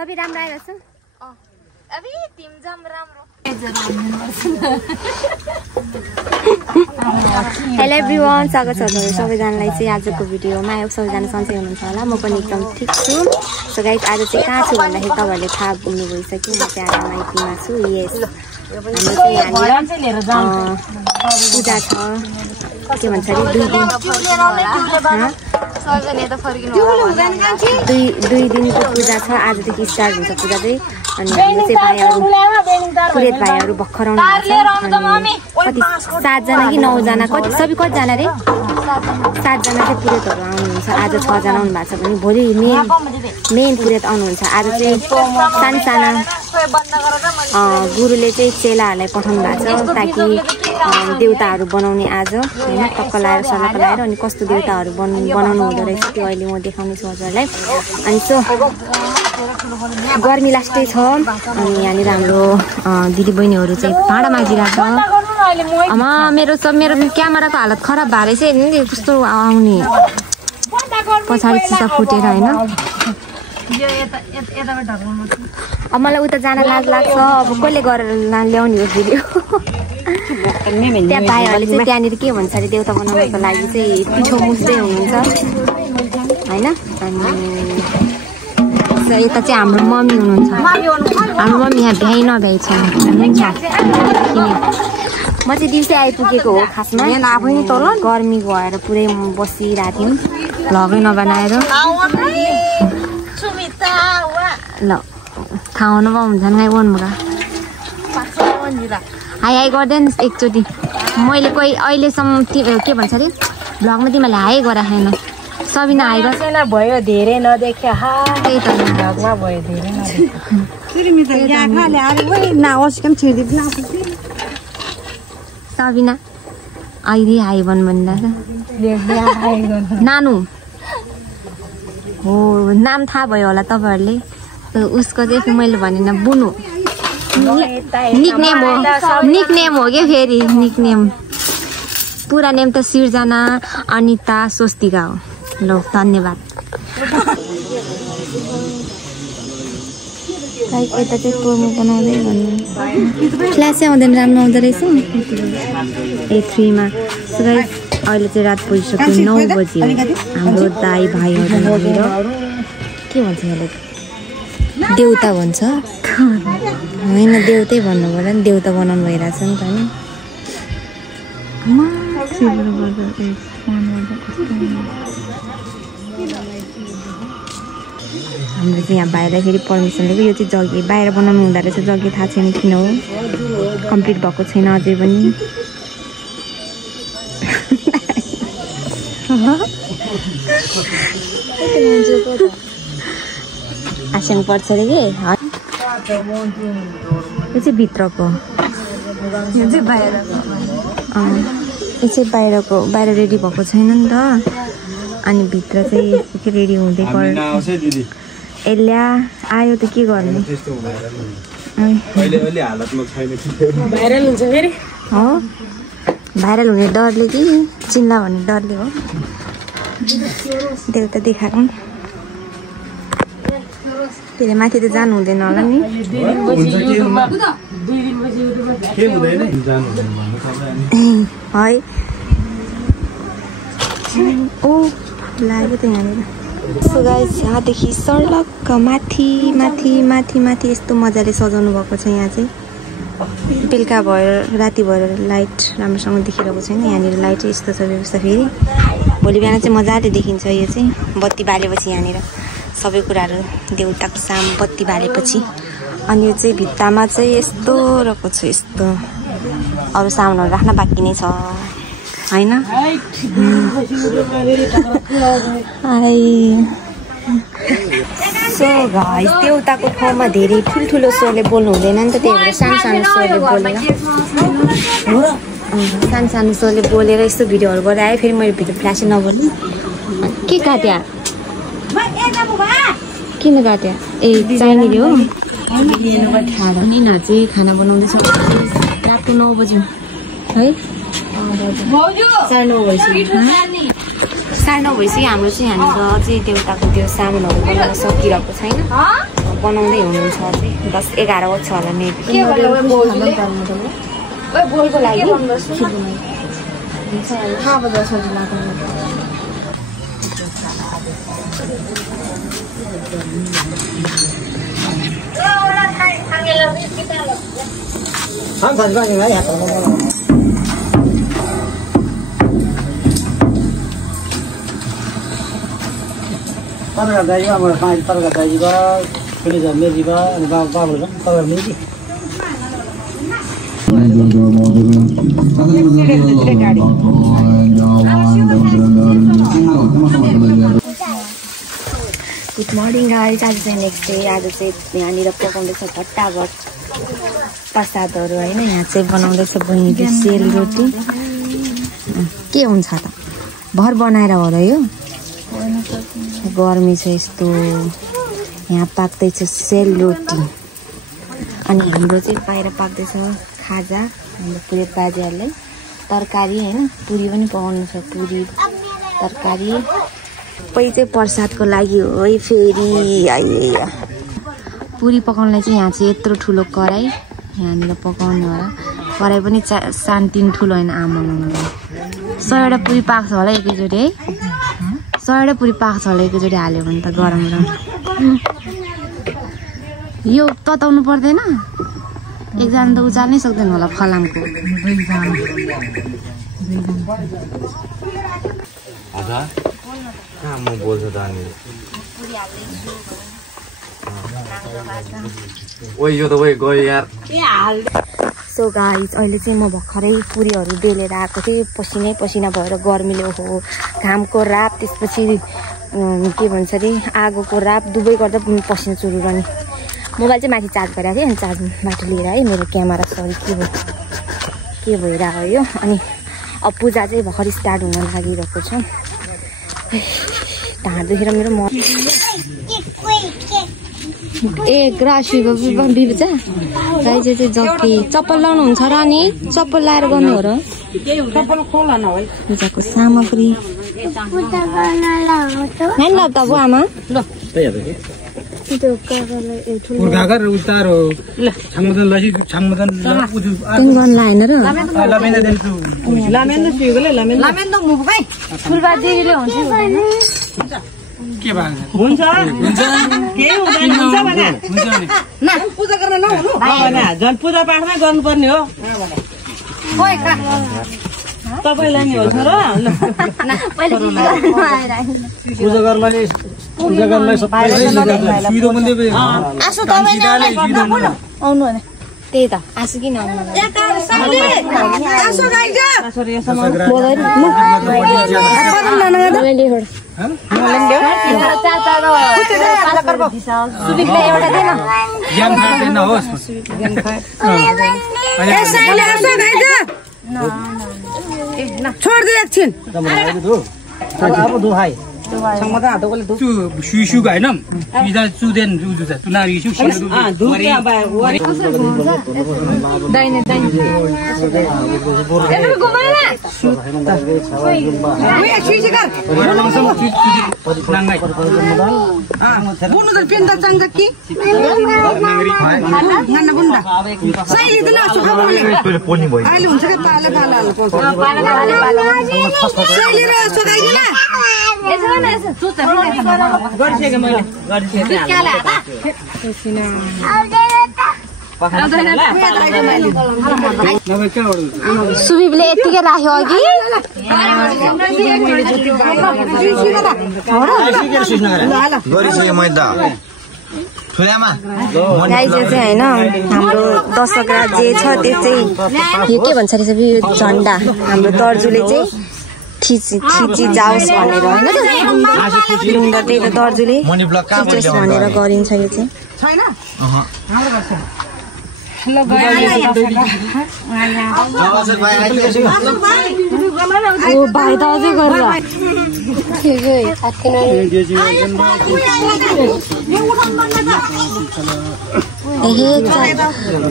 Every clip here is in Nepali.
सबै राम्रो आइरहेछ अबे तिम जम राम्रो हेलो एभ्रिवान स्वागत छ सबैजनालाई चाहिँ आजको भिडियोमा सबैजना सन्चै हुनुहुन्छ होला म पनि एकदम ठिक छु सो गाइस आज चाहिँ कहाँ छु भन्दाखेरि तपाईहरुले थाहा पाउनु भइसक्यो म चाहिँ आज माइतीमा छु यस हाम्रो चाहिँ यहाँनिर पूजा छ के भन्छ अरे 2 दिनको पूजा छ आजदेखि स्टार्ट हुन्छ पूजा चाहिँ अनि हाम्रो चाहिँ पुरेत भाइहरु भर्खर आउनु कति 7 जना कि 9 जना कति सबै कति जना रे 7 जना चाहिँ पुरेतहरु आउनुहुन्छ आज 6 जना आउनु भएको छ भने भोलि मेन पुरेत आउनुहुन्छ आज चाहिँ साना गुरुले चाहिँ चेलाहरुलाई पठाउनु भएको छ ताकि देउताहरु बनाउने आज हैन टक्क लाएर सल्लाह लाएर अनि कस्तो देउताहरु बनाउनु हुँदो रहेछ त्यो अहिले म देखाउने छु हजुरलाई अनि सो गर्मी लास्टै छ अनि यहाँनिर हाम्रो दिदी बहिनीहरु चाहिँ भाडा मागिरहेको छ अमा मेरो क्यामेराको हालत खराब भएर चाहिँ नि कस्तो आउने पछाडी चिसा फुटेर हैन अब मलाई उता जान लाज लाग्छ अब कसले गरेर ल्याउने हो भिडियो त्यहाँ भाइहरुले चाहिँ त्यहाँनिर के भन्छ अरे देउता बनाउनको लागि चाहिँ पिठो मुस्दै हुनुहुन्छ हैन अनि यता चाहिँ हाम्रो मम्मी हुनुहुन्छ हाम्रो मम्मी यहाँ भ्याइ नभ्याइ छ म चाहिँ दिउँसै आइपुगेको हो खासमा आफै नि तल गर्मी भएर पुरै बसिरहेको थियौँ भ्लगै नबनाएर ल खाउनु पो हुन्छ नि वनमुगा हाई हाई गर्दैन एकचोटि मैले कोही अहिलेसम्म के भन्छ अरे भ्लगमा तिमीले हाई गराएन सबिना हाई गर्छ भयो धेरै नदेख्या त्यही त भ्लगमा भयो धेरै सबिना अहिले हाई बन भन्दा नानु हो नाम थाहा भयो होला तपाईहरुले उसको चाहिँ मैले भनेन बुनु निकनेम हो के फेरि निकनेम पुरा नेम त सिर्जना अनिता स्वस्तिका हो ल धन्यवाद यता चाहिँ तोर्मो बनाउँदै भन्नु क्लासै आउँदैन राम्रो आउँदो रहेछ A3 मा अहिले चाहिँ रात पुगिसक्यो 9 बजी हाम्रो दाइ भाइहरु मिलेर के भन्छ यसलाई देउता भन्छ हैन देउतै भन्नु पर्यो नि देउता बनाउनु भइरहेछ नि त नि हाम्रो चाहिँ यहाँ बाहिर फेरि पर्मिसन लिएको यो चाहिँ जग्गी बाहिर बनाउनु हुँदो रहेछ जग्गी थाहा छैन किन हो कम्प्लिट भएको छैन अझै पनि आसन पर्छ अरे के यो चाहिँ भित्रको यो चाहिँ बाहिरको बाहिर रेडी भएको छैन नि त अनि भित्र चाहिँ के रेडी हुँदै एल्या आयो त के गर्ने भाइरल हुन्छ फेरि हो भाइरल हुने डरले कि चिन्ला भन्ने डरले हो देउता देखाएको फेरि माथि त जानु हुँदैन होला नि है ओ लाग्यो त यहाँनिर सो गाइस यहाँदेखि सडक माथि यस्तो मजाले सजाउनु भएको छ यहाँ चाहिँ बेलुका भएर राति भएर लाइट राम्रोसँग देखिरहेको छैन यहाँनिर लाइट यस्तो छ व्यवस्था फेरि भोलि बिहान चाहिँ मजाले देखिन्छ यो चाहिँ बत्ती बालेपछि यहाँनिर सबै कुराहरू देउताको साम बत्ती बालेपछि अनि यो चाहिँ भित्तामा चाहिँ यस्तो रहेको छ यस्तो अरू सामानहरू राख्न बाँकी नै छ हैन सो गाइस देउताको ठाउँमा धेरै ठुल्ठुलो स्वरले बोल्नु हुँदैन नि त त्यही भएर सानो स्वरले बोलेर सानो स्वरले बोलेर यस्तो भिडियोहरू गरेर आएँ फेरि मैले भिडियो फ्ल्यासै नबोल्नु के काट्या किन काट्या ए चाहिने हो यिनीहरू चाहिँ खाना बनाउँदैछ रातको 9 बजी है 9:30 भइसक्यो हाम्रो चाहिँ यहाँनिर चाहिँ देउताको त्यो सामानहरू बनाउन सकिरहेको छैन बनाउँदै हुनुहुन्छ अझै 10-11 बज्छ होला मेबी बोलको लागि Para daí vamos para daí agora feliz a mês agora vamos para mês good morning guys आज चाहिँ नेक्स्ट डे आज चाहिँ यहाँनिर पकाउँदैछ फटाफट प्रसादहरू होइन यहाँ चाहिँ बनाउँदैछ बहिनीले सेलरोटी के हुन्छ त भर बनाएर होला यो गर्मी छ यस्तो यहाँ पाक्दैछ सेलरोटी अनि हाम्रो चाहिँ बाहिर पाक्दैछ खाजा हाम्रो पुरै बाजेहरूले तरकारी होइन पुरी पनि पकाउनु छ पुरी तरकारी सबै चाहिँ प्रसादको लागि हो है फेरि आइए पुरी पकाउनलाई चाहिँ यहाँ चाहिँ यत्रो ठुलो कराई यहाँनिर पकाउने होला कराई पनि सानोतिनो ठुलो होइन आमामा 100वटा पुरी पाक्छ होला एकैचोटि है 100वटा पुरी पाक्छ होला एकैचोटि हाल्यो भने त गरम गरम यो तताउनु पर्दैन एकजना त उचाल्नै सक्दैन होला फलामको म बोल्छु त अनि ओइ यो त ओइ गयो यार सो गाइस अहिले चाहिँ म भर्खरै पुरीहरू बेलेर आएको थिएँ पसिना भएर गर्मीले हो घामको राप त्यसपछि के भन्छ अरे आगोको राप दुवै गर्दा पसिना चुरुरने मोबाइल चाहिँ माथि चार्ज गरेको थिएँ अनि चार्जबाट लिएर है मेरो क्यामेरा सरी के भइरहेको यो अनि अब पूजा चाहिँ भर्खरै स्टार्ट हुन लागिरहेको छ ढाड देखेर मेरो म ए ग्रासीको बिबचा गाई चाहिँ जक्की चप्पल लाउनुहुन्छ र अनि चप्पल लाएर गर्नु हो र पूजाको सामग्री नानी ल त आमा ल के हुन्छ केही हुँदैन हुन्छ भने पूजा गर्न नहुनु झन् पूजा पाठमा गर्नुपर्ने हो तपाईलाई नि हो र पूजा गर्नलाई सुविधा पनि आसु तपाईले आउनु भने त्यही त आसु किन आउनु छोड़ दे एकछिन अब दो हाई संगमता हातोले दो सुसु गाइनम बिदा सुदेन जुजुजा तुनारी सुसु दो वरी दाइने एबे गोमाला ओए सुसु कर नांगाई बुनु दल पेन्दा चांगकी नाना बुन्दा सही दिन सुखा बोले पोनी भइ अहिले हुन्छ के पाला सही र सुगाइदिन सुबिबले यतिकै राख्यो अघि गाई चाहिँ होइन हाम्रो दशहरा जे छ त्यो चाहिँ यो के भन्छ रहेछ यो झन्डा हाम्रो दर्जुले चाहिँ खिची जाओस् भनेर होइन लुङ्गा त्यही त दर्जुले खिचोस् भनेर गरिन्छ यो चाहिँ भाइ त अझै गरेर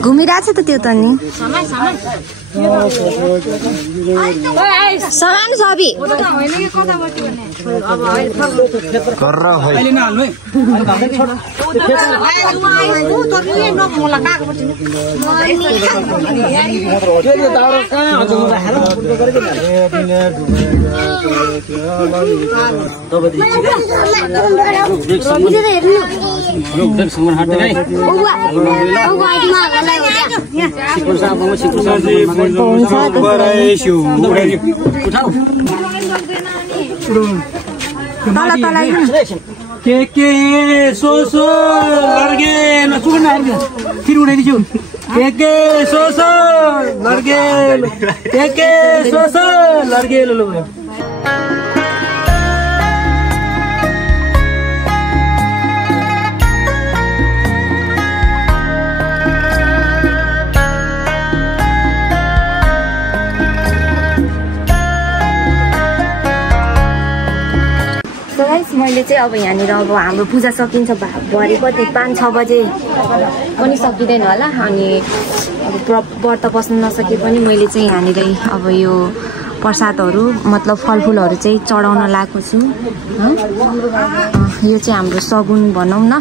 घुमिरहेको छ त त्यो त नि सरान सभी अहिले नहाल्नु है के सो लड्के नचुक न फेरि उठाइदिन्छु के सो लड्के के सो लड्के लो मैले चाहिँ अब यहाँनिर अब हाम्रो पूजा सकिन्छ भरे कति 5-6 बजे पनि सकिँदैन होला अनि अब व्रत बस्न नसके पनि मैले चाहिँ यहाँनिर अब यो प्रसादहरू मतलब फलफुलहरू चाहिँ चढाउन लागेको छु यो चाहिँ हाम्रो सगुन भनौँ न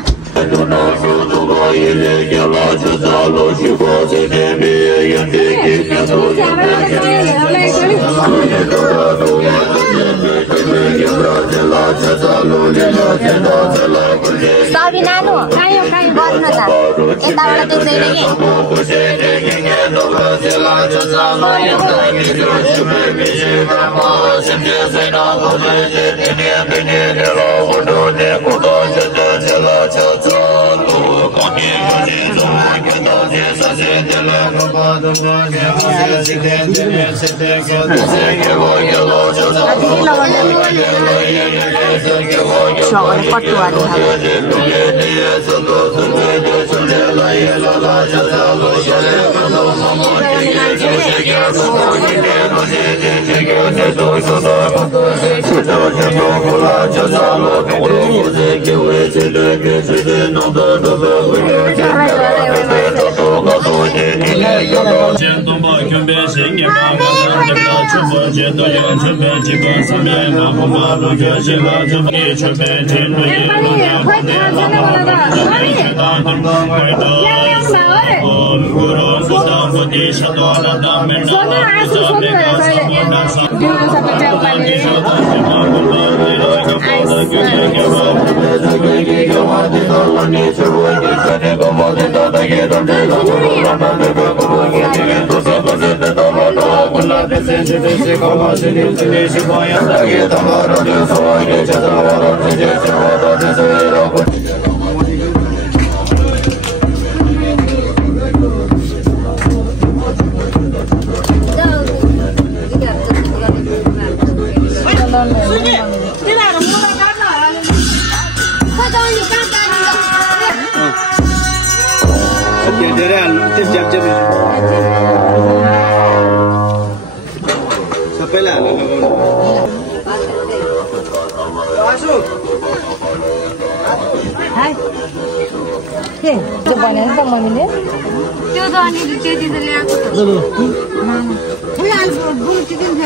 सबै नानु गर्नु त यताबाट देख्दैन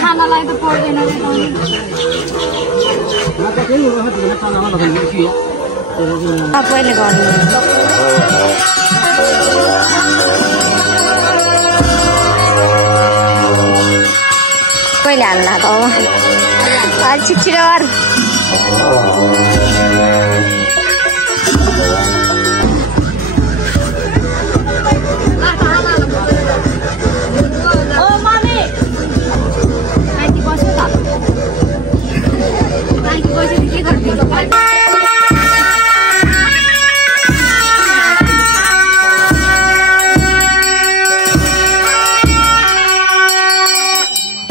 खानालाई त पर्दैन पहिले गर्नु पहिले हाल्न त अब छिटो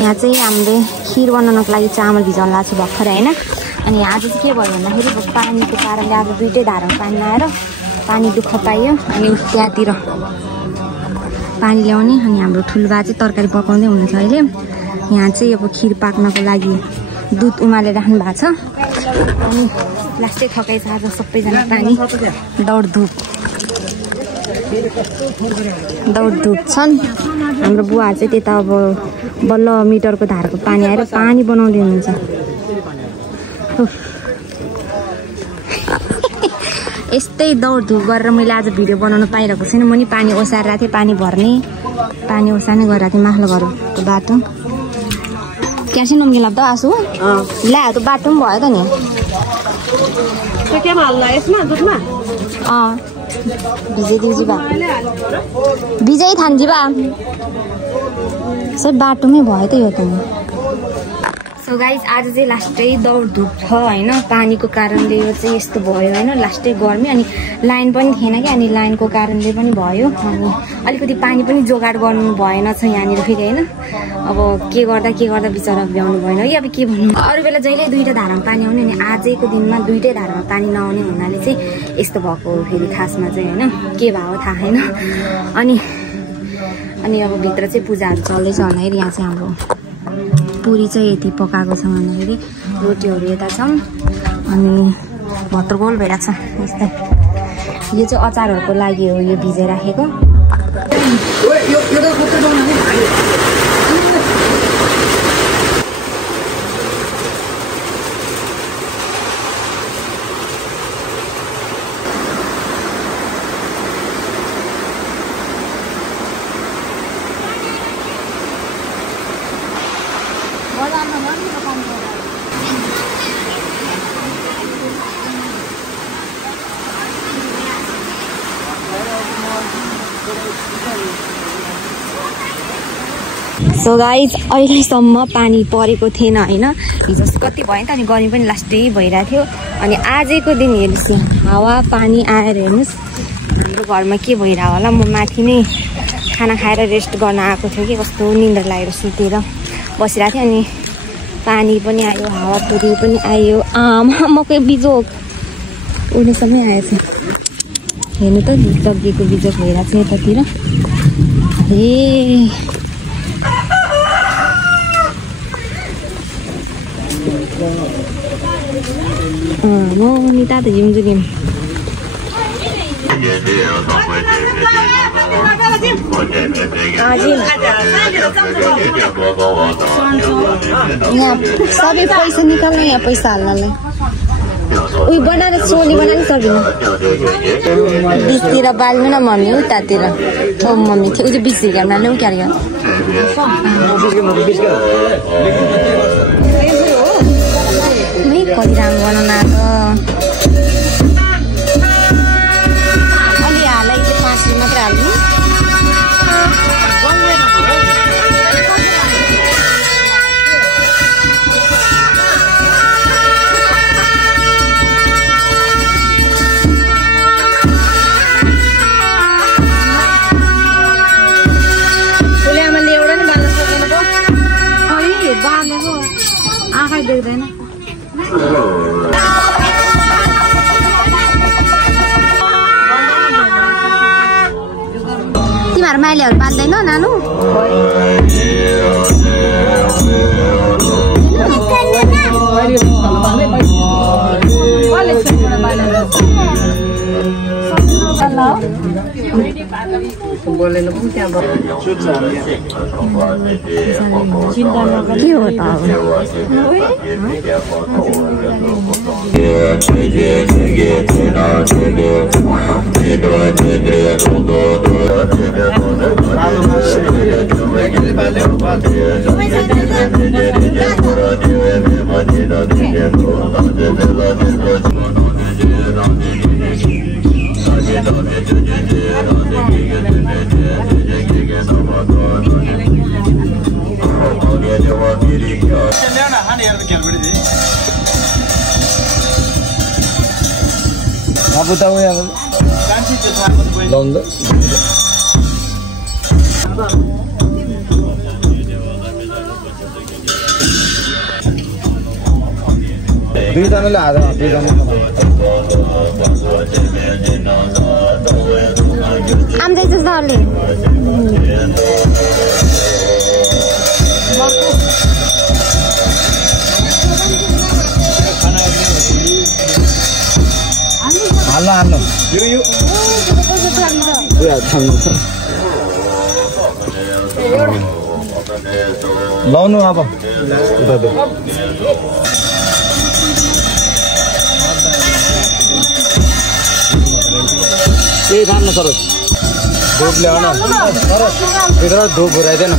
यहाँ चाहिँ हामीले खिर बनाउनको लागि चामल भिजाउन लाग्छ भर्खर हैन अनि आज चाहिँ के भयो भन्दाखेरि पानीको कारणले आज दुईटै धारामा पानी नआएर पानी दुःख पाइयो अनि त्यहाँतिर पानी ल्याउने अनि हाम्रो ठुलबा चाहिँ तरकारी पकाउँदै हुनुहुन्छ अहिले यहाँ चाहिँ अब खिर पाक्नको लागि दुध उमालेर राख्नु भएको छ अनि लास्टै थकाइ छ आज सबैजना पानी दौडधुप दौड धुप्छन् हाम्रो बुवाहरू चाहिँ त्यता अब बल्ल मिटरको धारको पानी आएर पानी बनाउँदै हुनुहुन्छ यस्तै दौड धुप गरेर मैले आज भिडियो बनाउनु पाइरहेको छैन म नि पानी ओसारेको थिएँ पानी भर्ने पानी ओसार्ने गरिरहेको थिएँ माथिल्लो घरको बाटो क्यासी नम्की लाग्दा आसु ल्या त्यो बाटो पनि भयो त नि विजय दिउजी बा विजय थान्जी बा सब बाटोमै भयो त यो त सो गाइस आज चाहिँ लास्टै दौड धुप छ होइन पानीको कारणले यो चाहिँ यस्तो भयो होइन लास्टै गर्मी अनि लाइन पनि थिएन कि अनि लाइनको कारणले पनि भयो अनि अलिकति पानी पनि जोगाड गर्नु भएन छ यहाँनिर फेरि होइन अब के गर्दा बिचरा भ्याउनु भएन कि अब के भन्नु अरू बेला जहिले दुईवटा धारामा पानी आउने अनि आजको दिनमा दुईटै धारामा पानी नआउने हुनाले चाहिँ यस्तो भएको फेरि खासमा चाहिँ होइन के भयो थाहा छैन अनि अब भित्र चाहिँ पूजाहरू चल्दैछ भन्दाखेरि यहाँ चाहिँ हाम्रो पुरी चाहिँ यति पकाएको छ भन्दाखेरि रोटीहरू यता छन् अनि भत्तरगोल भइरहेको छ यस्तै यो चाहिँ अचारहरूको लागि हो यो भिजाइ राखेको सो गाइज अहिलेसम्म पानी परेको थिएन होइन हिजो कति भयो नि त अनि गर्मी पनि लास्टै भइरहेको थियो अनि आजको दिन हेर्नुहोस् हावा पानी आएर हेर्नुहोस् हाम्रो घरमा के भइरहेको होला म माथि नै खाना खाएर रेस्ट गर्न आएको थियो कि कस्तो निन्द्रा लागेर सुतेर बसिरहेको थिएँ अनि पानी पनि आयो हावा पुरी पनि आयो मकै बिजोक उडेसम्मै आएछ हेर्नु त जग्गीको बिजोक भइरहेको छ यतातिर ए म निता त जिम यहाँ सबै पैसा निकाल्ने यहाँ पैसा हाल्नलाई उयो बनाएर सोनी बनाएर सक्दिनँ बिचतिर बाल्नु न मम्मी उतातिर ओ मम्मी थियो उयो बिच झिकाम नाल्नु क्या कति राम्रो बनाउन आएको अलि हालै चाहिँ 5 रुपियाँ मात्रै हाल्नु उसले आमाले एउटा नै बाल्न सक्दैन पो बालेको आँखा देख्दैन तिमीहरू माइलीहरू बाल्दैन नानु के हो त Apa tahu yang long tu? Dua tahun lah ada, 2 tahun. I'm just darling. Halo. Yuk. लाउनु अब केही थाम्न सरोज धुप ल्याउन भित्र धुप भुराइदिएन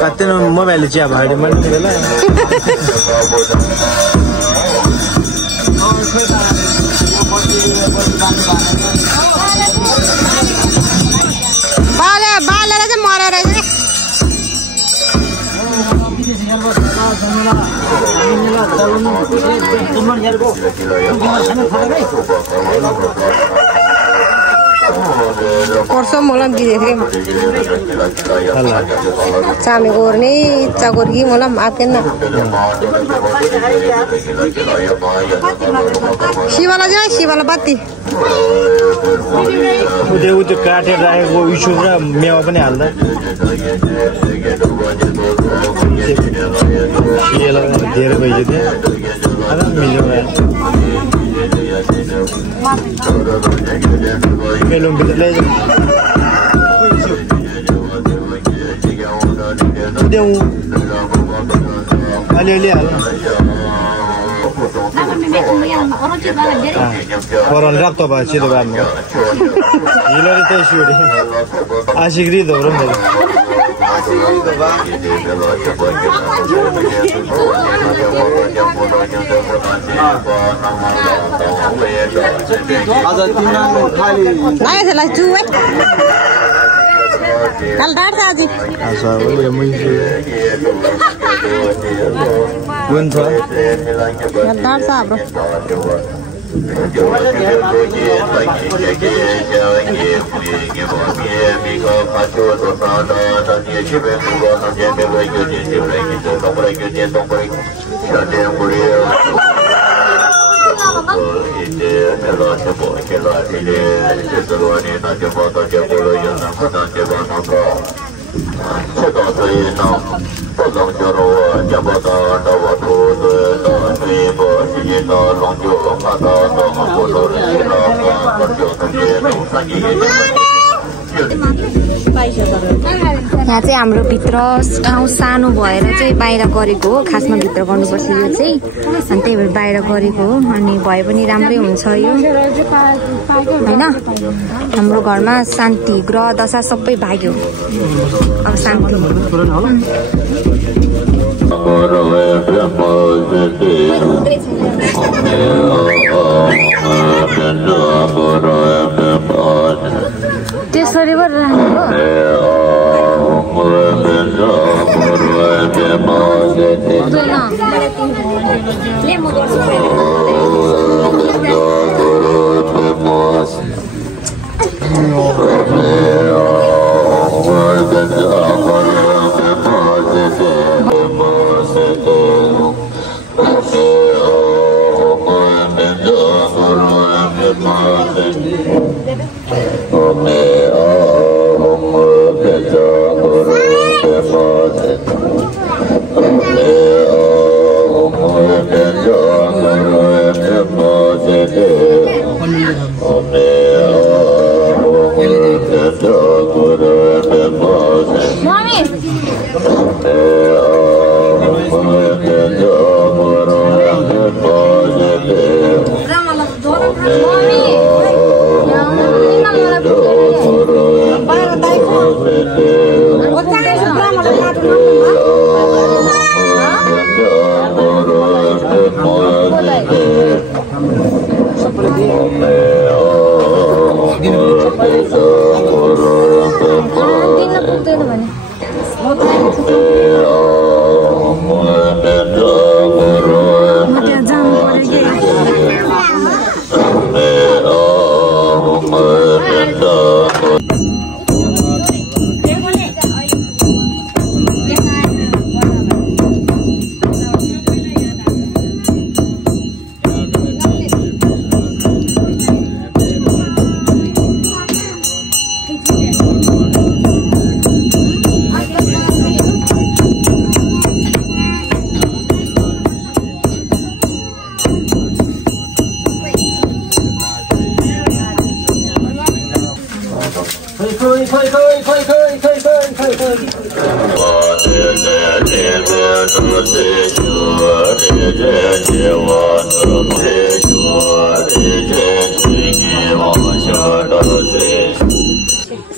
कतिनो मोबाइल चिया भयो बालेर चाहिँ मरेर पर्सो मलाई दिएको चामे गोर्ने इच्छा गोर्गी मलाई आकेन शिवाला चाहिँ शिवाला बत्ती उते काटेर राखेको इस्यु र मेवा पनि हाल्दा धेरै भइसक्यो मिल्यो मेलुङ भित्र ल्याइदेऊ अलिअलि हाल्नु Orang rak to ba chi do ba mo. Yilo ri te shu ri. Ashigri do ro mo. Nai se lai chu wet. Kal dar sa ji. Asa wo mo ji. Bun tho. Kal dar sa bro. यहाँ चाहिँ हाम्रो भित्र ठाउँ सानो भएर चाहिँ बाहिर गरेको हो खासमा भित्र गर्नुपर्छ यो चाहिँ अनि त्यही भएर बाहिर गरेको हो अनि भए पनि राम्रै हुन्छ यो हैन हाम्रो घरमा शान्ति ग्रह दशा सबै भाग्यो अब शान्ति त्यसरी पो राख्नु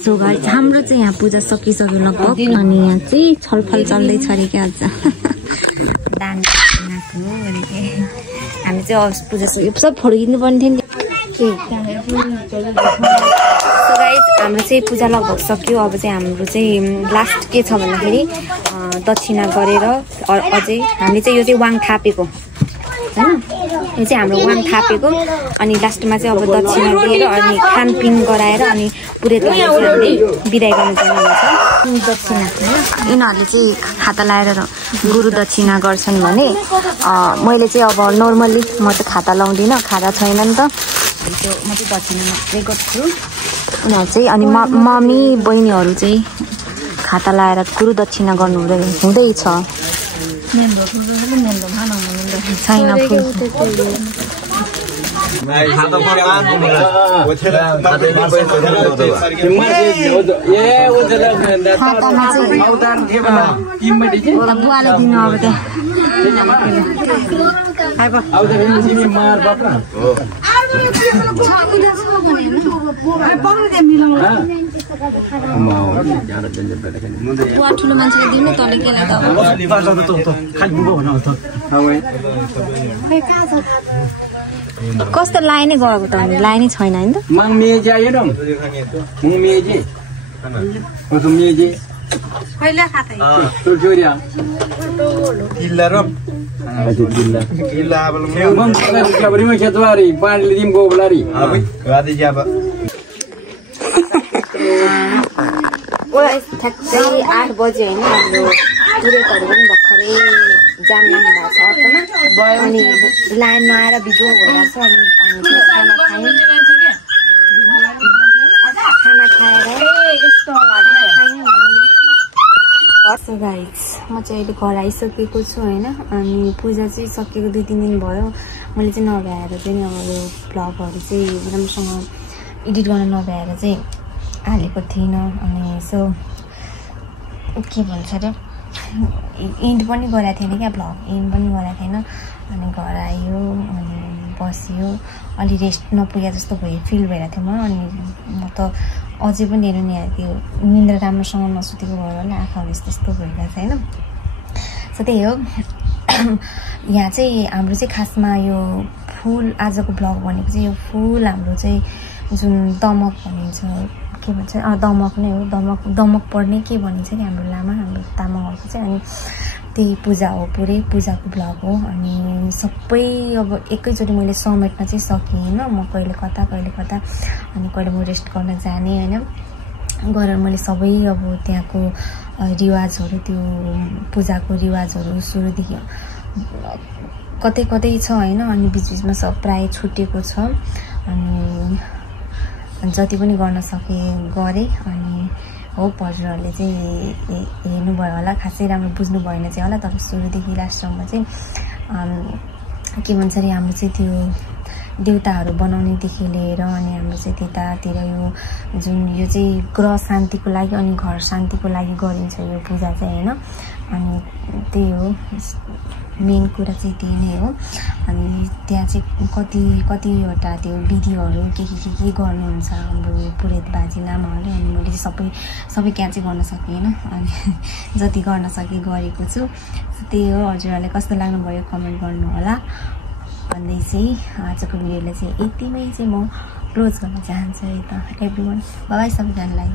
सो गाइस हाम्रो चाहिँ यहाँ पूजा सकिसक्यो लगभग अनि यहाँ चाहिँ छलफल चल्दैछ अरे क्या अझ दान हामी चाहिँ पूजा सकियो सब फर्किनु पर्ने थियो नि सो गाइस हाम्रो चाहिँ पूजा लगभग सक्यो अब चाहिँ हाम्रो चाहिँ लास्ट के छ भन्दाखेरि दक्षिणा गरेर अझै हामीले चाहिँ यो चाहिँ वाङ थापेको हैन यो चाहिँ हाम्रो वाङ थापेको अनि लास्टमा चाहिँ अब दक्षिणा दिएर अनि खानपिन गराएर अनि पुरोहितले हामीले बिदाई गर्न जानुहुन्छ दक्षिणा यिनीहरूले चाहिँ खाता लाएर गुरु दक्षिणा गर्छन् भने मैले चाहिँ अब नर्मल्ली म चाहिँ खाता लाउँदिनँ खाता छैन नि त त्यो म चाहिँ दक्षिणा मात्रै गर्छु उनीहरू चाहिँ अनि मम्मी बहिनीहरू चाहिँ खाता लाएर गुरु दक्षिणा गर्नु हुँदैछ छैन बुवाले दिनु अब बुवा ठुलो मान्छेले दिनु तले केलाई कस्तो लाइनै गएको त हामी लाइनै छैन हैन त पहिला खातै ठ्याक्कै 8 बजे होइन हाम्रो पुरोहितहरू पनि भर्खरै जाम लाग्नु भएको छ अटोमा अनि लाइनमा आएर बिजो भइरहेको छ अनि हामी खाना खायौँ खाना खाएर सो गाइस म चाहिँ अहिले घर आइसकेको छु होइन अनि पूजा चाहिँ सकेको 2-3 दिन भयो मैले चाहिँ नभ्याएर चाहिँ अब यो भ्लगहरू चाहिँ राम्रोसँग एडिट गर्न नभ्याएर चाहिँ हालेको थिइनँ अनि यसो के भन्छ अरे एन्ड पनि गरेको थिएन क्या भ्लग एन्ड पनि गरेको थिएन अनि घर आयो अनि बस्यो अलि रेस्ट नपुगे जस्तो भयो फिल भइरहेको थियो मलाई अनि म त अझै पनि हेर्नु नि त्यो निन्द्रा राम्रोसँग नसुतेको भयो होला आँखाहरू त्यस्तो भइरहेको छ होइन सो त्यही हो यहाँ चाहिँ हाम्रो चाहिँ खासमा यो फुल आजको भ्लग भनेको चाहिँ यो फुल हाम्रो चाहिँ जुन दमक भनिन्छ के भन्छ दमक नै हो दमक पर्ने के भनिन्छ कि हाम्रो लामा हाम्रो तामाङहरूको चाहिँ अनि त्यही पूजा हो पुरै पूजाको भ्लग हो अनि सबै अब एकैचोटि मैले समेट्न चाहिँ सकेँ होइन म कहिले कता अनि कहिले म रेस्ट गर्न जाने होइन गरेर मैले सबै अब त्यहाँको रिवाजहरू त्यो पूजाको रिवाजहरू सुरुदेखि कतै कतै छ होइन अनि बिचबिचमा सब प्राय छुटेको छ अनि जति पनि गर्न सके गरेँ अनि होप हजुरहरूले चाहिँ हेर्नुभयो होला खासै राम्रो बुझ्नु भएन चाहिँ होला तर सुरुदेखि लास्टसम्म चाहिँ के भन्छ अरे हाम्रो चाहिँ त्यो देउताहरू बनाउनेदेखि लिएर अनि हाम्रो चाहिँ त्यतातिर यो जुन यो चाहिँ ग्रह शान्तिको लागि अनि घर शान्तिको लागि गरिन्छ यो पूजा चाहिँ हैन। अनि त्यही हो मेन कुरा चाहिँ त्यही नै हो। अनि त्यहाँ चाहिँ कतिवटा त्यो विधिहरू के गर्नुहुन्छ हाम्रो पुरोहित बाजे लामाहरूले। अनि मैले सबै त्यहाँ चाहिँ गर्न सकिनँ अनि जति गर्न सके गरेको छु। त्यही हो। हजुरहरूलाई कस्तो लाग्नुभयो कमेन्ट गर्नु होला भन्दै चाहिँ आजको भिडियोलाई चाहिँ यतिमै चाहिँ म क्लोज गर्न चाहन्छु है त एभ्रीवन। बाइ सबैजनालाई।